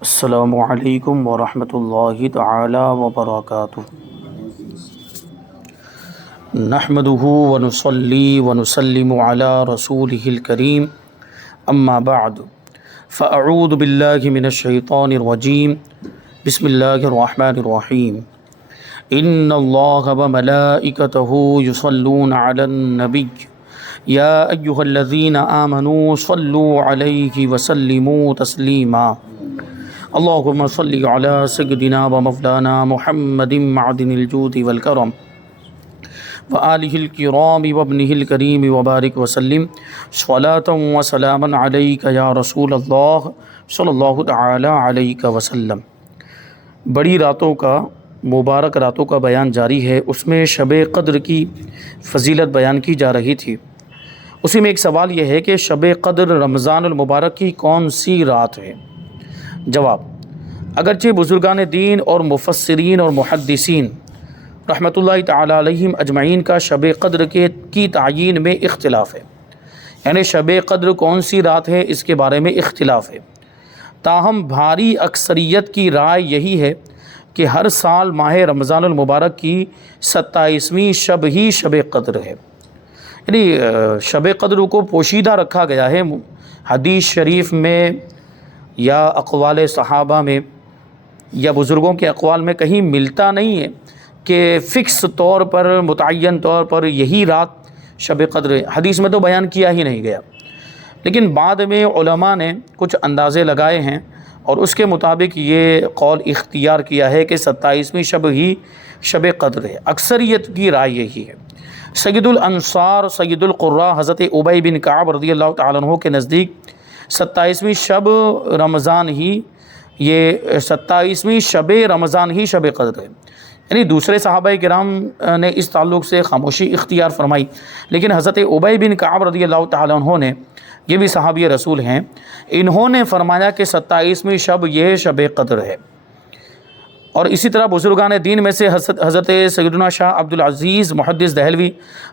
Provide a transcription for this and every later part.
السلام علیکم ورحمۃ اللہ تعالی وبرکاتہ۔ نحمده ونصلی ونسلم علی رسولہ الکریم، اما بعد فاعوذ باللہ من الشیطان الرجیم، بسم اللہ الرحمن الرحیم۔ ان اللہ وملائکتہ یصلون علی النبی یا ایہا الذین آمنوا صلوا علیہ وسلموا تسلیما۔ اللہم صلی علی سیدنا و مولانا محمد معدن الجود والکرم وآلہ الکرام وابنہ الکریم وبارک وسلم صلاۃ و سلاما علیک یا رسول اللہ صلی اللہ تعالی علیہ وسلم۔ بڑی راتوں کا، مبارک راتوں کا بیان جاری ہے۔ اس میں شب قدر کی فضیلت بیان کی جا رہی تھی۔ اسی میں ایک سوال یہ ہے کہ شب قدر رمضان المبارک کی کون سی رات ہے؟ جواب: اگرچہ بزرگان دین اور مفسرین اور محدثین رحمۃ اللہ تعالی علیہم اجمعین کا شب قدر کی تعیین میں اختلاف ہے، یعنی شب قدر کون سی رات ہے اس کے بارے میں اختلاف ہے، تاہم بھاری اکثریت کی رائے یہی ہے کہ ہر سال ماہ رمضان المبارک کی 27ویں شب ہی شب قدر ہے، یعنی شب قدر کو پوشیدہ رکھا گیا ہے۔ حدیث شریف میں یا اقوال صحابہ میں یا بزرگوں کے اقوال میں کہیں ملتا نہیں ہے کہ فکس طور پر، متعین طور پر یہی رات شب قدر ہے۔ حدیث میں تو بیان کیا ہی نہیں گیا، لیکن بعد میں علماء نے کچھ اندازے لگائے ہیں اور اس کے مطابق یہ قول اختیار کیا ہے کہ 27ویں شب ہی شب قدر ہے۔ اکثریت کی رائے یہی ہے۔ سید الانصار، سید القراء حضرت ابی بن کعب رضی اللہ تعالیٰ عنہ کے نزدیک 27ویں شب رمضان ہی، یہ 27ویں شب رمضان ہی شب قدر ہے، یعنی دوسرے صحابہ کرام نے اس تعلق سے خاموشی اختیار فرمائی، لیکن حضرت ابی بن کعب رضی اللہ تعالیٰ عنہ نے، یہ بھی صحابی رسول ہیں، انہوں نے فرمایا کہ 27ویں شب یہ شب قدر ہے۔ اور اسی طرح بزرگان دین میں سے حضرت سیدنا شاہ عبدالعزیز محدث دہلوی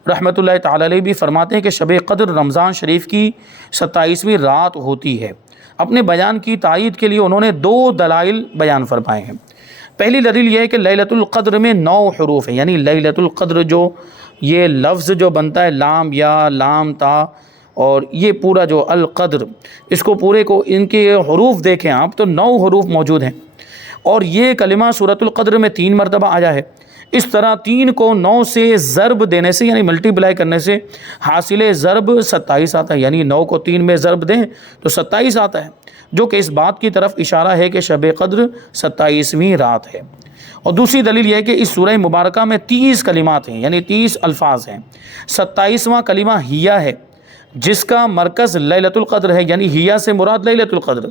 رحمۃ اللہ تعالی علیہ بھی فرماتے ہیں کہ شب قدر رمضان شریف کی 27ویں رات ہوتی ہے۔ اپنے بیان کی تائید کے لیے انہوں نے 2 دلائل بیان فرمائے ہیں۔ پہلی دلیل یہ ہے کہ لیلۃ القدر میں 9 حروف ہیں، یعنی لیلۃ القدر جو یہ لفظ جو بنتا ہے لام یا لام تا، اور یہ پورا جو القدر، اس کو پورے کو ان کے حروف دیکھیں آپ تو 9 حروف موجود ہیں، اور یہ کلمہ سورۃ القدر میں 3 مرتبہ آیا ہے۔ اس طرح 3 کو 9 سے ضرب دینے سے، یعنی ملٹی پلائی کرنے سے حاصل ضرب 27 آتا ہے، یعنی 9 کو 3 میں ضرب دیں تو 27 آتا ہے، جو کہ اس بات کی طرف اشارہ ہے کہ شب قدر 27ویں رات ہے۔ اور دوسری دلیل یہ ہے کہ اس سورہ مبارکہ میں 30 کلمات ہیں، یعنی 30 الفاظ ہیں۔ 27واں کلمہ ہیہ ہے، جس کا مرکز لیلۃ القدر ہے، یعنی ہیہ سے مراد لیلۃ القدر۔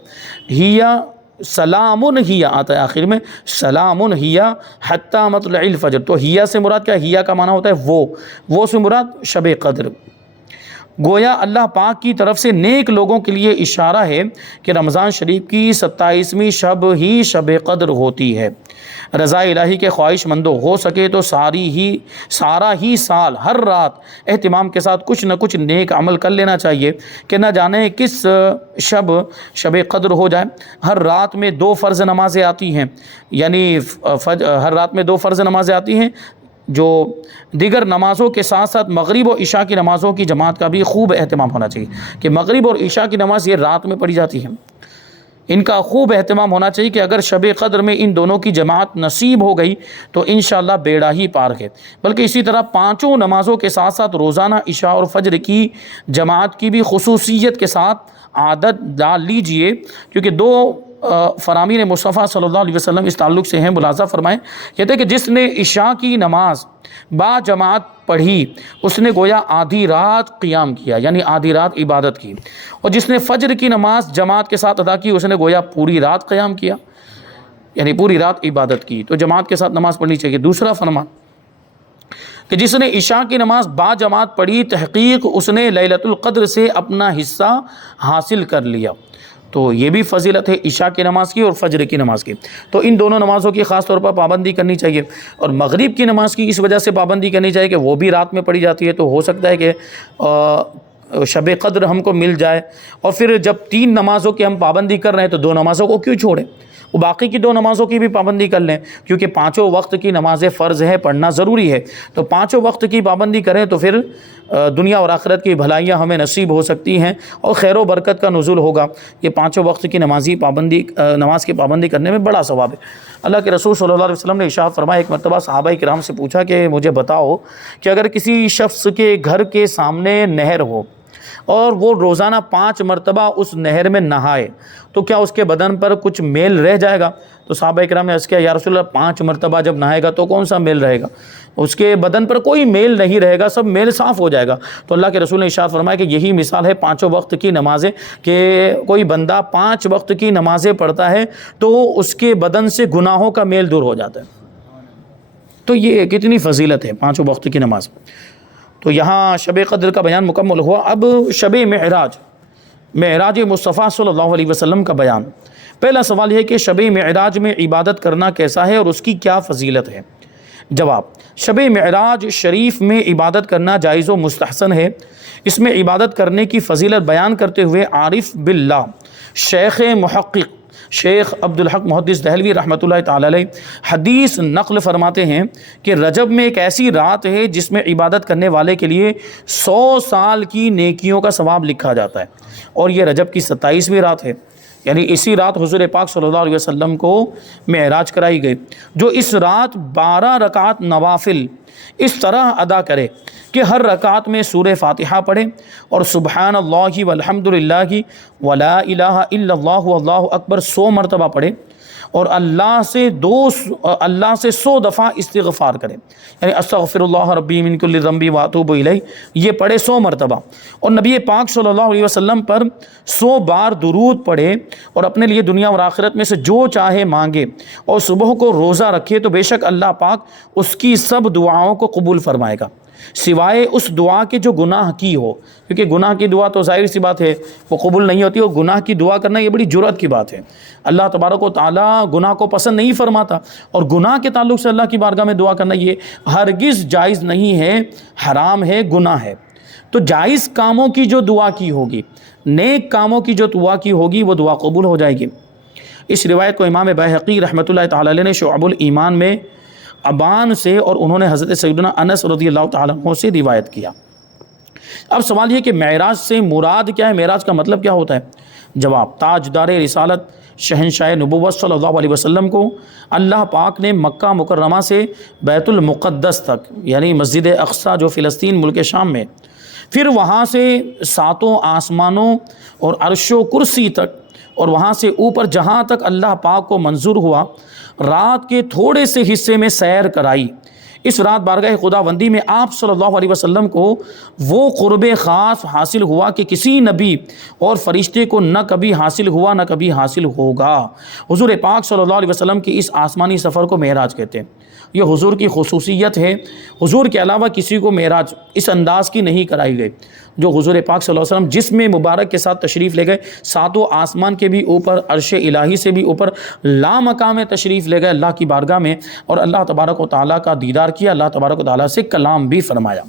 ہیہ سلام ہی آتا ہے آخر میں، سلام ہی حتی مطلع الفجر، تو ہیہ سے مراد کیا ہے؟ ہیہ کا معنی ہوتا ہے وہ سے مراد شب قدر۔ گویا اللہ پاک کی طرف سے نیک لوگوں کے لیے اشارہ ہے کہ رمضان شریف کی 27ویں شب ہی شب قدر ہوتی ہے۔ رضا الہی کے خواہش مندوں، ہو سکے تو سارا ہی سال ہر رات اہتمام کے ساتھ کچھ نہ کچھ نیک عمل کر لینا چاہیے کہ نہ جانے کس شب قدر ہو جائے۔ ہر رات میں 2 فرض نمازیں آتی ہیں، یعنی ہر رات میں 2 فرض نمازیں آتی ہیں، جو دیگر نمازوں کے ساتھ ساتھ مغرب و عشاء کی نمازوں کی جماعت کا بھی خوب اہتمام ہونا چاہیے کہ مغرب اور عشاء کی نماز یہ رات میں پڑھی جاتی ہیں، ان کا خوب اہتمام ہونا چاہیے کہ اگر شب قدر میں ان دونوں کی جماعت نصیب ہو گئی تو انشاءاللہ بیڑا ہی پار ہے۔ بلکہ اسی طرح 5 نمازوں کے ساتھ ساتھ روزانہ عشاء اور فجر کی جماعت کی بھی خصوصیت کے ساتھ عادت ڈال لیجئے، کیونکہ 2 فرامین مصطفیٰ صلی اللہ علیہ وسلم اس تعلق سے ہیں، ملاحظہ فرمائیں، کہتے ہیں کہ جس نے عشاء کی نماز با جماعت پڑھی اس نے گویا آدھی رات قیام کیا، یعنی آدھی رات عبادت کی، اور جس نے فجر کی نماز جماعت کے ساتھ ادا کی اس نے گویا پوری رات قیام کیا، یعنی پوری رات عبادت کی، تو جماعت کے ساتھ نماز پڑھنی چاہیے۔ دوسرا فرمان کہ جس نے عشاء کی نماز با جماعت پڑھی تحقیق اس نے لیلۃ القدر سے اپنا حصہ حاصل کر لیا۔ تو یہ بھی فضیلت ہے عشاء کی نماز کی اور فجر کی نماز کی، تو ان دونوں نمازوں کی خاص طور پر پابندی کرنی چاہیے، اور مغرب کی نماز کی اس وجہ سے پابندی کرنی چاہیے کہ وہ بھی رات میں پڑھی جاتی ہے، تو ہو سکتا ہے کہ شب قدر ہم کو مل جائے، اور پھر جب 3 نمازوں کی ہم پابندی کر رہے ہیں تو 2 نمازوں کو کیوں چھوڑیں؟ وہ باقی کی 2 نمازوں کی بھی پابندی کر لیں، کیونکہ 5 وقت کی نمازیں فرض ہے، پڑھنا ضروری ہے، تو 5 وقت کی پابندی کریں تو پھر دنیا اور آخرت کی بھلائیاں ہمیں نصیب ہو سکتی ہیں اور خیر و برکت کا نزول ہوگا۔ یہ 5 وقت کی نماز کی پابندی کرنے میں بڑا ثواب ہے۔ اللہ کے رسول صلی اللہ علیہ وسلم نے ارشاد فرمایا، ایک مرتبہ صحابہ کرام سے پوچھا کہ مجھے بتاؤ کہ اگر کسی شخص کے گھر کے سامنے نہر ہو اور وہ روزانہ 5 مرتبہ اس نہر میں نہائے تو کیا اس کے بدن پر کچھ میل رہ جائے گا؟ تو صحابہ کرام نے عرض کیا، یا رسول اللہ 5 مرتبہ جب نہائے گا تو کون سا میل رہے گا؟ اس کے بدن پر کوئی میل نہیں رہے گا، سب میل صاف ہو جائے گا۔ تو اللہ کے رسول نے ارشاد فرمایا کہ یہی مثال ہے 5 وقت کی نمازیں، کہ کوئی بندہ 5 وقت کی نمازیں پڑھتا ہے تو اس کے بدن سے گناہوں کا میل دور ہو جاتا ہے۔ تو یہ کتنی فضیلت ہے 5 وقت کی نماز۔ تو یہاں شب قدر کا بیان مکمل ہوا۔ اب شب معراج مصطفیٰ صلی اللہ علیہ وسلم کا بیان۔ پہلا سوال یہ ہے کہ شب معراج میں عبادت کرنا کیسا ہے اور اس کی کیا فضیلت ہے؟ جواب، شب معراج شریف میں عبادت کرنا جائز و مستحسن ہے۔ اس میں عبادت کرنے کی فضیلت بیان کرتے ہوئے عارف باللہ شیخ محقق شیخ عبدالحق محدث دہلوی رحمۃ اللہ تعالی علیہ حدیث نقل فرماتے ہیں کہ رجب میں ایک ایسی رات ہے جس میں عبادت کرنے والے کے لیے 100 سال کی نیکیوں کا ثواب لکھا جاتا ہے، اور یہ رجب کی 27ویں رات ہے، یعنی اسی رات حضور پاک صلی اللہ علیہ وسلم کو معراج کرائی گئی۔ جو اس رات 12 رکعت نوافل اس طرح ادا کرے کہ ہر رکعت میں سورہ فاتحہ پڑھے اور سبحان اللہ والحمد للہ ولا الہ الا اللہ واللہ اکبر 100 مرتبہ پڑھے، اور اللہ سے 100 دفعہ استغفار کرے، یعنی استغفر اللہ ربی من کل ذنب واتوب الیہ، یہ پڑھے 100 مرتبہ، اور نبی پاک صلی اللہ علیہ وسلم پر 100 بار درود پڑھے، اور اپنے لیے دنیا اور آخرت میں سے جو چاہے مانگے، اور صبح کو روزہ رکھے تو بے شک اللہ پاک اس کی سب دعاؤں کو قبول فرمائے گا، سوائے اس دعا کے جو گناہ کی ہو، کیونکہ گناہ کی دعا تو ظاہر سی بات ہے وہ قبول نہیں ہوتی، اور گناہ کی دعا کرنا یہ بڑی جرأت کی بات ہے۔ اللہ تبارک و تعالیٰ گناہ کو پسند نہیں فرماتا، اور گناہ کے تعلق سے اللہ کی بارگاہ میں دعا کرنا یہ ہرگز جائز نہیں ہے، حرام ہے، گناہ ہے۔ تو جائز کاموں کی جو دعا کی ہوگی، نیک کاموں کی جو دعا کی ہوگی، وہ دعا قبول ہو جائے گی۔ اس روایت کو امام بہقی رحمۃ اللہ تعالی علیہ نے شعب الایمان میں ابان سے، اور انہوں نے حضرت سیدنا انس رضی اللہ تعالیٰ عنہ سے روایت کیا۔ اب سوال یہ کہ معراج سے مراد کیا ہے، معراج کا مطلب کیا ہوتا ہے؟ جواب، تاجدار رسالت شہنشاہ نبوت صلی اللہ علیہ وسلم کو اللہ پاک نے مکہ مکرمہ سے بیت المقدس تک، یعنی مسجد اقصی جو فلسطین ملک شام میں، پھر وہاں سے 7 آسمانوں اور عرش و کرسی تک، اور وہاں سے اوپر جہاں تک اللہ پاک کو منظور ہوا، رات کے تھوڑے سے حصے میں سیر کرائی۔ اس رات بارگاہ خداوندی میں آپ صلی اللہ علیہ وسلم کو وہ قرب خاص حاصل ہوا کہ کسی نبی اور فرشتے کو نہ کبھی حاصل ہوا نہ کبھی حاصل ہوگا۔ حضور پاک صلی اللہ علیہ وسلم کی اس آسمانی سفر کو معراج کہتے ہیں۔ یہ حضور کی خصوصیت ہے، حضور کے علاوہ کسی کو معراج اس انداز کی نہیں کرائی گئی جو حضور پاک صلی اللہ علیہ وسلم جسم مبارک کے ساتھ تشریف لے گئے، 7 آسمان کے بھی اوپر، عرش الہی سے بھی اوپر، لامقام تشریف لے گئے اللہ کی بارگاہ میں، اور اللہ تبارک و تعالیٰ کا دیدار کیا، اللہ تبارک و تعالیٰ سے کلام بھی فرمایا۔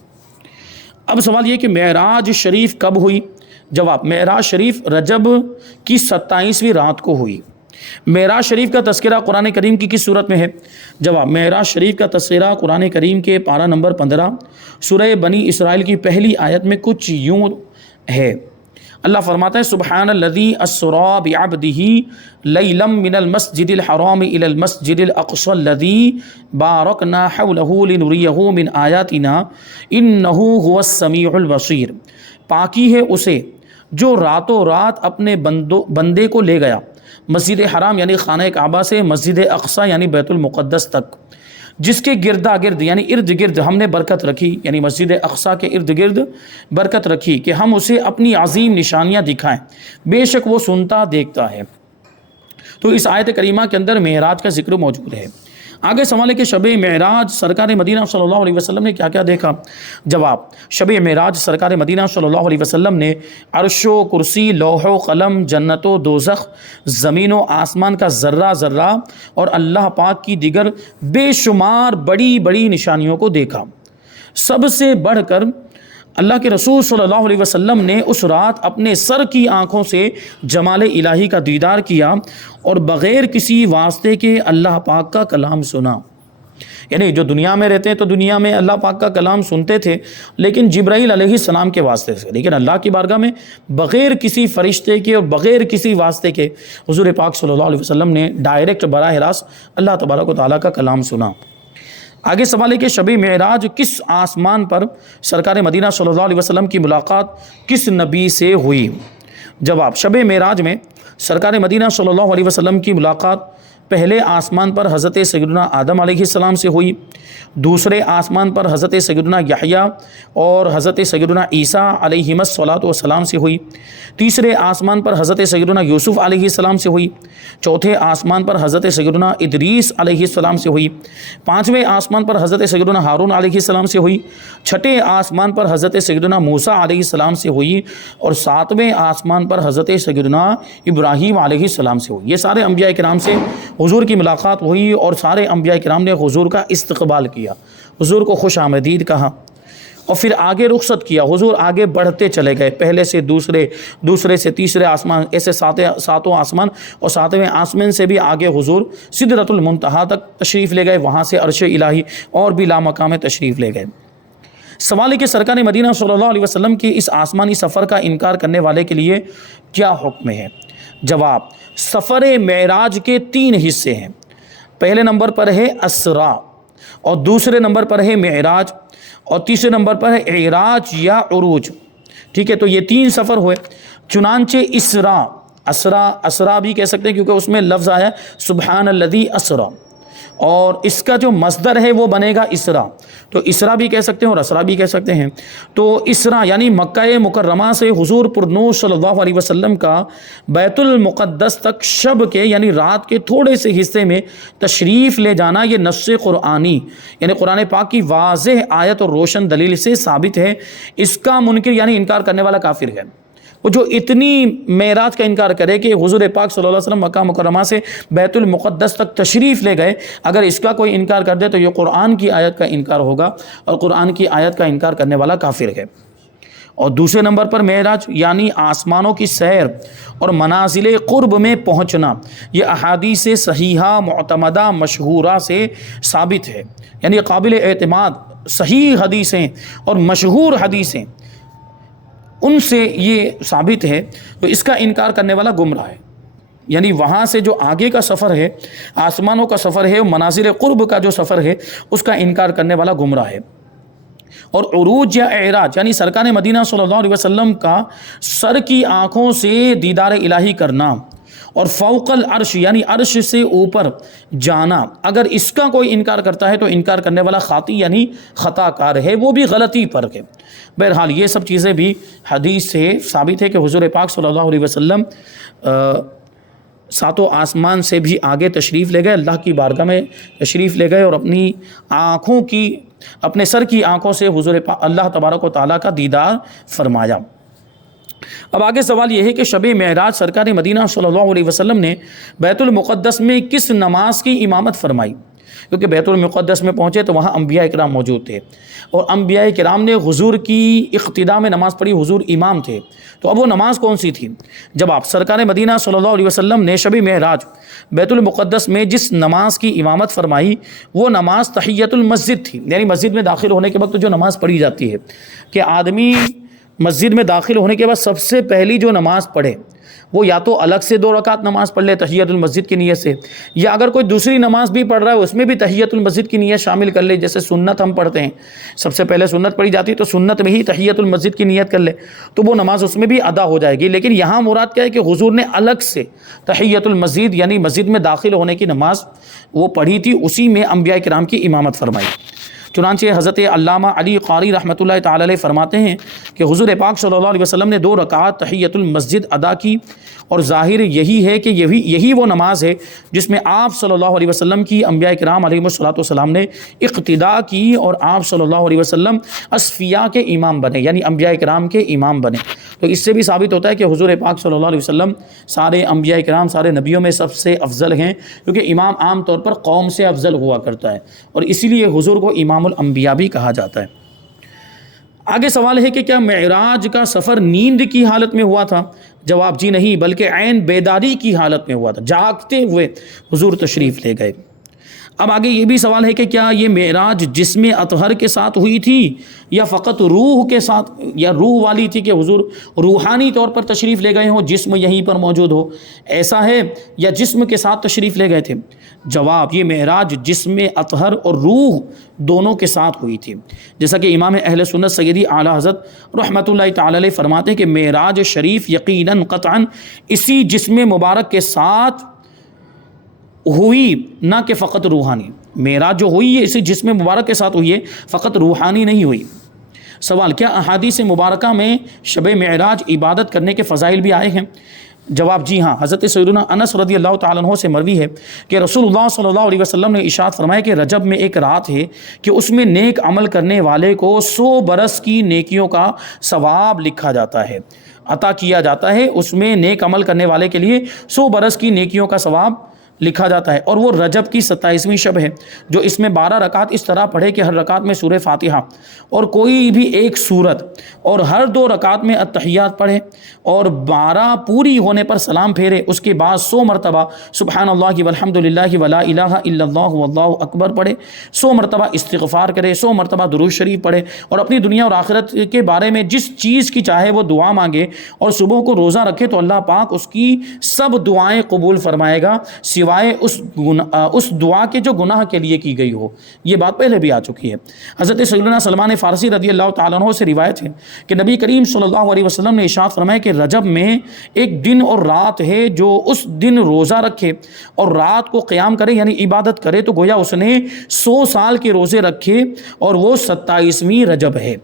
اب سوال یہ کہ معراج شریف کب ہوئی؟ جواب، معراج شریف رجب کی 27ویں رات کو ہوئی۔ معراج شریف کا تذکرہ قرآن کریم کی کس صورت میں ہے؟ جواب، معراج شریف کا تذکرہ قرآن کریم کے پارہ نمبر 15 سورہ بنی اسرائیل کی پہلی آیت میں کچھ یوں ہے۔ اللہ فرماتا ہے، سبحان الذی اسری بعبدہ لیلا من المسجد الحرام الی المسجد الاقصی الذی بارکنا حولہ لنریہ من آیاتنا انہ هو السمیع البصیر۔ پاکی ہے اسے جو راتوں رات اپنے بندے کو لے گیا مسجد حرام یعنی خانہ کعبہ سے مسجد اقصی یعنی بیت المقدس تک، جس کے گردا گرد یعنی ارد گرد ہم نے برکت رکھی، یعنی مسجد اقصی کے ارد گرد برکت رکھی کہ ہم اسے اپنی عظیم نشانیاں دکھائیں، بے شک وہ سنتا دیکھتا ہے۔ تو اس آیت کریمہ کے اندر معراج کا ذکر موجود ہے۔ آگے سوال ہے کہ شب معراج سرکار مدینہ صلی اللہ علیہ وسلم نے کیا کیا دیکھا؟ جواب، شب معراج سرکار مدینہ صلی اللہ علیہ وسلم نے عرش و کرسی، لوح و قلم، جنت و دوزخ، زمین و آسمان کا ذرہ ذرہ اور اللہ پاک کی دیگر بے شمار بڑی بڑی نشانیوں کو دیکھا۔ سب سے بڑھ کر اللہ کے رسول صلی اللہ علیہ وسلم نے اس رات اپنے سر کی آنکھوں سے جمال الہی کا دیدار کیا اور بغیر کسی واسطے کے اللہ پاک کا کلام سنا۔ یعنی جو دنیا میں رہتے ہیں تو دنیا میں اللہ پاک کا کلام سنتے تھے، لیکن جبرائیل علیہ السلام کے واسطے سے، لیکن اللہ کی بارگاہ میں بغیر کسی فرشتے کے اور بغیر کسی واسطے کے حضور پاک صلی اللہ علیہ وسلم نے ڈائریکٹ براہ راست اللہ تبارک و تعالیٰ کا کلام سنا۔ آگے سوال ہے کہ شب معراج کس آسمان پر سرکار مدینہ صلی اللہ علیہ وسلم کی ملاقات کس نبی سے ہوئی؟ جواب، شب معراج میں سرکار مدینہ صلی اللہ علیہ وسلم کی ملاقات پہلے آسمان پر حضرت سیدنا آدم علیہ السلام سے ہوئی، دوسرے آسمان پر حضرت سیدنا یحییٰ اور حضرت سیدنا عیسیٰ علیہم الصلاۃ سے ہوئی، تیسرے آسمان پر حضرت سیدنا یوسف علیہ السلام سے ہوئی، چوتھے آسمان پر حضرت سیدنا ادریس علیہ السلام سے ہوئی، پانچویں آسمان پر حضرت سیدنا ہارون علیہ السلام سے ہوئی، چھٹے آسمان پر حضرت سیدنا موسیٰ علیہ السلام سے ہوئی، اور ساتویں آسمان پر حضرت سیدنا ابراہیم علیہ السلام سے ہوئی۔ یہ سارے انبیاء کرام سے حضور کی ملاقات ہوئی اور سارے انبیاء کرام نے حضور کا استقبال کیا، حضور کو خوش آمدید کہا اور پھر آگے رخصت کیا۔ حضور آگے بڑھتے چلے گئے، پہلے سے دوسرے، دوسرے سے تیسرے آسمان، ایسے ساتوں آسمان، اور ساتویں آسمان سے بھی آگے حضور سدرۃ المنتہا تک تشریف لے گئے، وہاں سے عرش الہی اور بھی لامقام تشریف لے گئے۔ سوال ہے کہ سرکار مدینہ صلی اللہ علیہ وسلم کی اس آسمانی سفر کا انکار کرنے والے کے لیے کیا حکم ہے؟ جواب، سفر معراج کے 3 حصے ہیں۔ پہلے نمبر پر ہے اسراء، اور دوسرے نمبر پر ہے معراج، اور تیسرے نمبر پر ہے اعراج یا عروج۔ ٹھیک ہے، تو یہ 3 سفر ہوئے۔ چنانچہ اسراء بھی کہہ سکتے ہیں کیونکہ اس میں لفظ آیا سبحان الذی اسراء، اور اس کا جو مصدر ہے وہ بنے گا اسراء، تو اسراء بھی کہہ سکتے ہیں اور اسراء بھی کہہ سکتے ہیں۔ تو اسراء یعنی مکہ مکرمہ سے حضور پرنور صلی اللہ علیہ وسلم کا بیت المقدس تک شب کے یعنی رات کے تھوڑے سے حصے میں تشریف لے جانا، یہ نص قرآنی یعنی قرآن پاک کی واضح آیت اور روشن دلیل سے ثابت ہے۔ اس کا منکر یعنی انکار کرنے والا کافر ہے۔ وہ جو اتنی معراج کا انکار کرے کہ حضور پاک صلی اللہ علیہ وسلم مکہ مکرمہ سے بیت المقدس تک تشریف لے گئے، اگر اس کا کوئی انکار کر دے تو یہ قرآن کی آیت کا انکار ہوگا، اور قرآن کی آیت کا انکار کرنے والا کافر ہے۔ اور دوسرے نمبر پر معراج یعنی آسمانوں کی سیر اور منازل قرب میں پہنچنا، یہ احادیث صحیحہ معتمدہ مشہورہ سے ثابت ہے، یعنی قابل اعتماد صحیح حدیثیں اور مشہور حدیثیں ان سے یہ ثابت ہے، تو اس کا انکار کرنے والا گمراہ ہے۔ یعنی وہاں سے جو آگے کا سفر ہے، آسمانوں کا سفر ہے، منازل قرب کا جو سفر ہے، اس کا انکار کرنے والا گمراہ ہے۔ اور عروج یا اعراج یعنی سرکار مدینہ صلی اللہ علیہ وسلم کا سر کی آنکھوں سے دیدار الہی کرنا اور فوق العرش یعنی عرش سے اوپر جانا، اگر اس کا کوئی انکار کرتا ہے تو انکار کرنے والا خاطی یعنی خطا کار ہے، وہ بھی غلطی پر ہے۔ بہرحال یہ سب چیزیں بھی حدیث سے ثابت ہے کہ حضور پاک صلی اللہ علیہ وسلم ساتوں آسمان سے بھی آگے تشریف لے گئے، اللہ کی بارگاہ میں تشریف لے گئے اور اپنے سر کی آنکھوں سے حضور پاک اللہ تبارک و تعالیٰ کا دیدار فرمایا۔ اب آگے سوال یہ ہے کہ شب معراج سرکار مدینہ صلی اللہ علیہ وسلم نے بیت المقدس میں کس نماز کی امامت فرمائی؟ کیونکہ بیت المقدس میں پہنچے تو وہاں انبیاء کرام موجود تھے، اور انبیاء کرام نے حضور کی اقتداء میں نماز پڑھی، حضور امام تھے، تو اب وہ نماز کون سی تھی؟ جواب، سرکار مدینہ صلی اللہ علیہ وسلم نے شب معراج بیت المقدس میں جس نماز کی امامت فرمائی وہ نماز تحیۃ المسجد تھی، یعنی مسجد میں داخل ہونے کے وقت جو نماز پڑھی جاتی ہے کہ آدمی مسجد میں داخل ہونے کے بعد سب سے پہلی جو نماز پڑھے وہ یا تو الگ سے 2 رکعت نماز پڑھ لے تحیۃ المسجد کی نیت سے، یا اگر کوئی دوسری نماز بھی پڑھ رہا ہے اس میں بھی تحیۃ المسجد کی نیت شامل کر لے، جیسے سنت ہم پڑھتے ہیں، سب سے پہلے سنت پڑھی جاتی ہے تو سنت میں ہی تحیۃ المسجد کی نیت کر لے تو وہ نماز اس میں بھی ادا ہو جائے گی۔ لیکن یہاں مراد کیا ہے کہ حضور نے الگ سے تحیۃ المسجد یعنی مسجد میں داخل ہونے کی نماز وہ پڑھی تھی، اسی میں انبیاء کرام کی امامت فرمائی۔ چنانچہ حضرت علامہ علی قاری رحمۃ اللہ تعالی علیہ فرماتے ہیں کہ حضور پاک صلی اللہ علیہ وسلم نے 2 رکعات تحیۃ المسجد ادا کی، اور ظاہر یہی ہے کہ یہی وہ نماز ہے جس میں آپ صلی اللہ علیہ وسلم کی انبیاء کرام علیہ الصلوۃ والسلام نے اقتداء کی، اور آپ صلی اللہ علیہ وسلم اصفیاء کے امام بنے یعنی انبیاء کرام کے امام بنے۔ تو اس سے بھی ثابت ہوتا ہے کہ حضور پاک صلی اللہ علیہ وسلم سارے انبیاء کرام سارے نبیوں میں سب سے افضل ہیں، کیونکہ امام عام طور پر قوم سے افضل ہوا کرتا ہے، اور اسی لیے حضور کو امام الانبیاء بھی کہا جاتا ہے۔ آگے سوال ہے کہ کیا معراج کا سفر نیند کی حالت میں ہوا تھا؟ جواب جی نہیں، بلکہ عین بیداری کی حالت میں ہوا تھا، جاگتے ہوئے حضور تشریف لے گئے۔ اب آگے یہ بھی سوال ہے کہ کیا یہ معراج جسم اطہر کے ساتھ ہوئی تھی یا فقط روح کے ساتھ، یا روح والی تھی کہ حضور روحانی طور پر تشریف لے گئے ہوں، جسم یہیں پر موجود ہو، ایسا ہے، یا جسم کے ساتھ تشریف لے گئے تھے؟ جواب یہ معراج جسم اطہر اور روح دونوں کے ساتھ ہوئی تھی، جیسا کہ امام اہل سنت سیدی اعلیٰ حضرت رحمۃ اللہ تعالی علیہ فرماتے ہیں کہ معراج شریف یقیناً قطعاً اسی جسم مبارک کے ساتھ ہوئی، نہ کہ فقط روحانی۔ معراج جو ہوئی ہے اسی جسم مبارک کے ساتھ ہوئی ہے، فقط روحانی نہیں ہوئی۔ سوال، کیا احادیث مبارکہ میں شب معراج عبادت کرنے کے فضائل بھی آئے ہیں؟ جواب جی ہاں، حضرت سیدنا انس رضی اللہ تعالیٰ عنہ سے مروی ہے کہ رسول اللہ صلی اللہ علیہ وسلم نے ارشاد فرمایا کہ رجب میں ایک رات ہے کہ اس میں نیک عمل کرنے والے کو 100 برس کی نیکیوں کا ثواب لکھا جاتا ہے، عطا کیا جاتا ہے، اس میں نیک عمل کرنے والے کے لیے 100 برس کی نیکیوں کا ثواب لکھا جاتا ہے، اور وہ رجب کی 27ویں شب ہے، جو اس میں 12 رکعت اس طرح پڑھے کہ ہر رکعت میں سورہ فاتحہ اور کوئی بھی ایک سورت، اور ہر 2 رکعت میں التحیات پڑھے، اور 12 پوری ہونے پر سلام پھیرے، اس کے بعد 100 مرتبہ سبحان اللہ والحمد للہ ولا الہ الا اللہ واللہ اکبر پڑھے، 100 مرتبہ استغفار کرے، 100 مرتبہ درود شریف پڑھے، اور اپنی دنیا اور آخرت کے بارے میں جس چیز کی چاہے وہ دعا مانگے، اور صبح کو روزہ رکھے تو اللہ پاک اس کی سب دعائیں قبول فرمائے گا سوائے اس دعا کے جو گناہ کے لیے کی گئی ہو۔ یہ بات پہلے بھی آ چکی ہے۔ حضرت سیدنا سلمان فارسی رضی اللہ تعالیٰ عنہ سے روایت ہے کہ نبی کریم صلی اللہ علیہ وسلم نے ارشاد فرمایا کہ رجب میں ایک دن اور رات ہے، جو اس دن روزہ رکھے اور رات کو قیام کرے یعنی عبادت کرے تو گویا اس نے 100 سال کے روزے رکھے، اور وہ 27ویں رجب ہے۔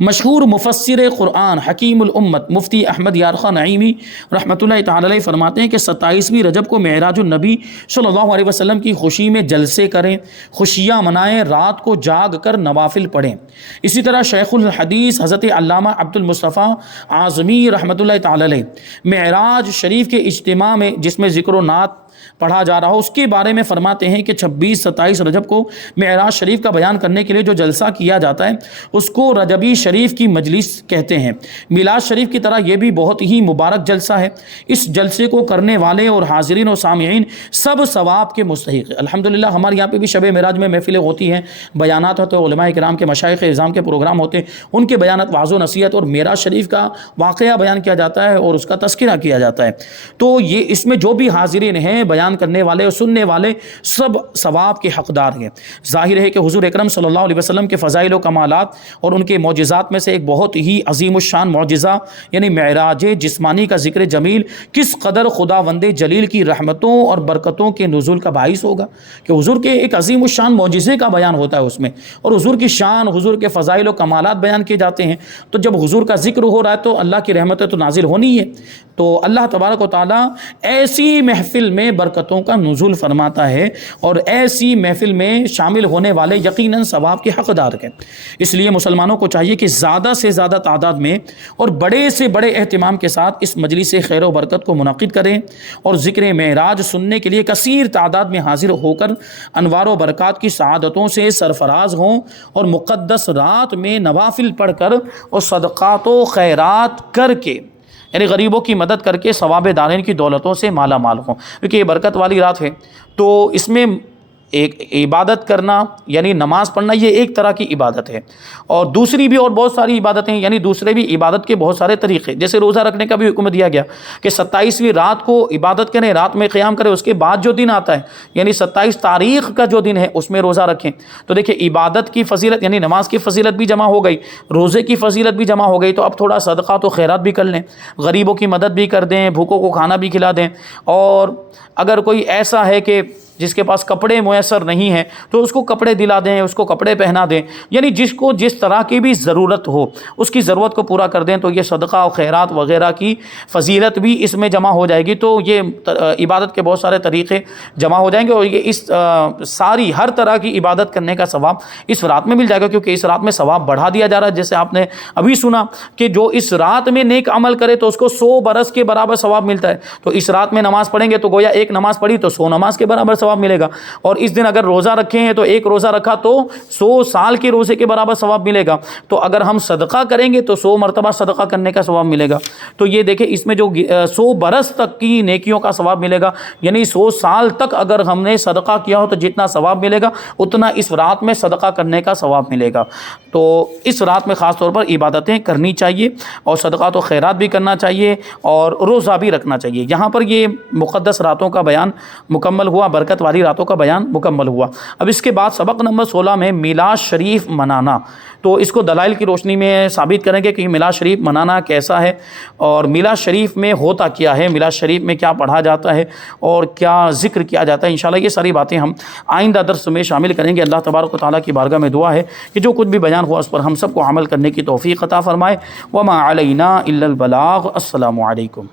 مشہور مفسر قرآن حکیم الامت مفتی احمد یارخان نعیمی رحمۃ اللہ تعالی علیہ فرماتے ہیں کہ 27ویں رجب کو معراج النبی صلی اللہ علیہ وسلم کی خوشی میں جلسے کریں، خوشیاں منائیں، رات کو جاگ کر نوافل پڑھیں۔ اسی طرح شیخ الحدیث حضرت علامہ عبد المصطفیٰ اعظمی رحمۃ اللہ تعالی علیہ معراج شریف کے اجتماع میں جس میں ذکر و نعت پڑھا جا رہا ہو اس کے بارے میں فرماتے ہیں کہ 26-27 رجب کو معراج شریف کا بیان کرنے کے لیے جو جلسہ کیا جاتا ہے اس کو رجبی شریف کی مجلس کہتے ہیں۔ میلاد شریف کی طرح یہ بھی بہت ہی مبارک جلسہ ہے، اس جلسے کو کرنے والے اور حاضرین و سامعین سب ثواب کے مستحق ہیں۔ الحمدللہ ہمارے یہاں پہ بھی شب معراج میں محفلیں ہوتی ہیں، بیانات ہوتے ہیں، علماء کرام کے مشائخ اعظام کے پروگرام ہوتے ہیں، ان کے بیانات وعظ و نصیحت اور معراج شریف کا واقعہ بیان کیا جاتا ہے اور اس کا تذکرہ کیا جاتا ہے۔ تو یہ اس میں جو بھی حاضرین ہیں، بیان کرنے والے اور سننے والے، سب ثواب کے حقدار ہیں۔ ظاہر ہے کہ حضور اکرم صلی اللہ علیہ وسلم کے فضائل و کمالات اور ان کے معجزات میں سے ایک بہت ہی عظیم الشان معجزہ یعنی معراج جسمانی کا ذکر جمیل کس قدر خداوند جلیل کی رحمتوں اور برکتوں کے نزول کا باعث ہوگا کہ حضور کے ایک عظیم الشان معجزے کا بیان ہوتا ہے اس میں، اور حضور کی شان، حضور کے فضائل و کمالات بیان کیے جاتے ہیں۔ تو جب حضور کا ذکر ہو رہا ہے تو اللہ کی رحمتیں تو نازل ہونی ہے۔ تو اللہ تبارک و تعالیٰ ایسی محفل میں برکتوں کا نزول فرماتا ہے، اور ایسی محفل میں شامل ہونے والے یقیناً ثواب کے حقدار ہیں۔ اس لیے مسلمانوں کو چاہیے کہ زیادہ سے زیادہ تعداد میں اور بڑے سے بڑے اہتمام کے ساتھ اس مجلس خیر و برکت کو منعقد کریں، اور ذکر معراج سننے کے لیے کثیر تعداد میں حاضر ہو کر انوار و برکات کی سعادتوں سے سرفراز ہوں، اور مقدس رات میں نوافل پڑھ کر اور صدقات و خیرات کر کے یعنی غریبوں کی مدد کر کے ثواب دارین کی دولتوں سے مالا مال ہوں، کیونکہ یہ برکت والی رات ہے۔ تو اس میں ایک عبادت کرنا یعنی نماز پڑھنا یہ ایک طرح کی عبادت ہے، اور دوسری بھی اور بہت ساری عبادتیں یعنی دوسرے بھی عبادت کے بہت سارے طریقے، جیسے روزہ رکھنے کا بھی حکم دیا گیا کہ 27ویں رات کو عبادت کریں، رات میں قیام کریں، اس کے بعد جو دن آتا ہے یعنی 27 تاریخ کا جو دن ہے اس میں روزہ رکھیں۔ تو دیکھیں عبادت کی فضیلت یعنی نماز کی فضیلت بھی جمع ہو گئی، روزے کی فضیلت بھی جمع ہو گئی، تو اب تھوڑا صدقات و خیرات بھی کر لیں، غریبوں کی مدد بھی کر دیں، بھوکوں کو کھانا بھی کھلا دیں، اور اگر کوئی ایسا ہے کہ جس کے پاس کپڑے میسر نہیں ہیں تو اس کو کپڑے دلا دیں، اس کو کپڑے پہنا دیں، یعنی جس کو جس طرح کی بھی ضرورت ہو اس کی ضرورت کو پورا کر دیں، تو یہ صدقہ و خیرات وغیرہ کی فضیلت بھی اس میں جمع ہو جائے گی۔ تو یہ عبادت کے بہت سارے طریقے جمع ہو جائیں گے، اور یہ اس ساری ہر طرح کی عبادت کرنے کا ثواب اس رات میں مل جائے گا، کیونکہ اس رات میں ثواب بڑھا دیا جا رہا ہے۔ جیسے آپ نے ابھی سنا کہ جو اس رات میں نیک عمل کرے تو اس کو 100 برس کے برابر ثواب ملتا ہے، تو اس رات میں نماز پڑھیں گے تو گویا ایک نماز پڑھی تو 100 نماز کے برابر ثواب ثواب ملے گا، اور اس دن اگر روزہ رکھے ہیں تو ایک روزہ رکھا تو 100 سال کے روزے کے برابر ثواب ملے گا، تو اگر ہم صدقہ کریں گے تو 100 مرتبہ صدقہ کرنے کا ثواب ملے گا۔ تو یہ دیکھیں اس میں جو 100 برس تک کی نیکیوں کا ثواب ملے گا، یعنی 100 سال تک اگر ہم نے صدقہ کیا ہو تو جتنا ثواب ملے گا اتنا اس رات میں صدقہ کرنے کا ثواب ملے گا۔ تو اس رات میں خاص طور پر عبادتیں کرنی چاہیے، اور صدقات و خیرات بھی کرنا چاہیے، اور روزہ بھی رکھنا چاہیے۔ یہاں پر یہ مقدس راتوں کا بیان مکمل ہوا، برکت والی راتوں کا بیان مکمل ہوا۔ اب اس کے بعد سبق نمبر 16 میں میلاد شریف منانا، تو اس کو دلائل کی روشنی میں ثابت کریں گے کہ میلاد شریف منانا کیسا ہے، اور میلاد شریف میں ہوتا کیا ہے، میلاد شریف میں کیا پڑھا جاتا ہے اور کیا ذکر کیا جاتا ہے۔ انشاءاللہ یہ ساری باتیں ہم آئندہ درس میں شامل کریں گے۔ اللہ تبارک و تعالیٰ کی بارگاہ میں دعا ہے کہ جو کچھ بھی بیان ہوا اس پر ہم سب کو عمل کرنے کی توفیق عطا فرمائے۔ وما علینا الا البلاغ۔ السلام علیکم۔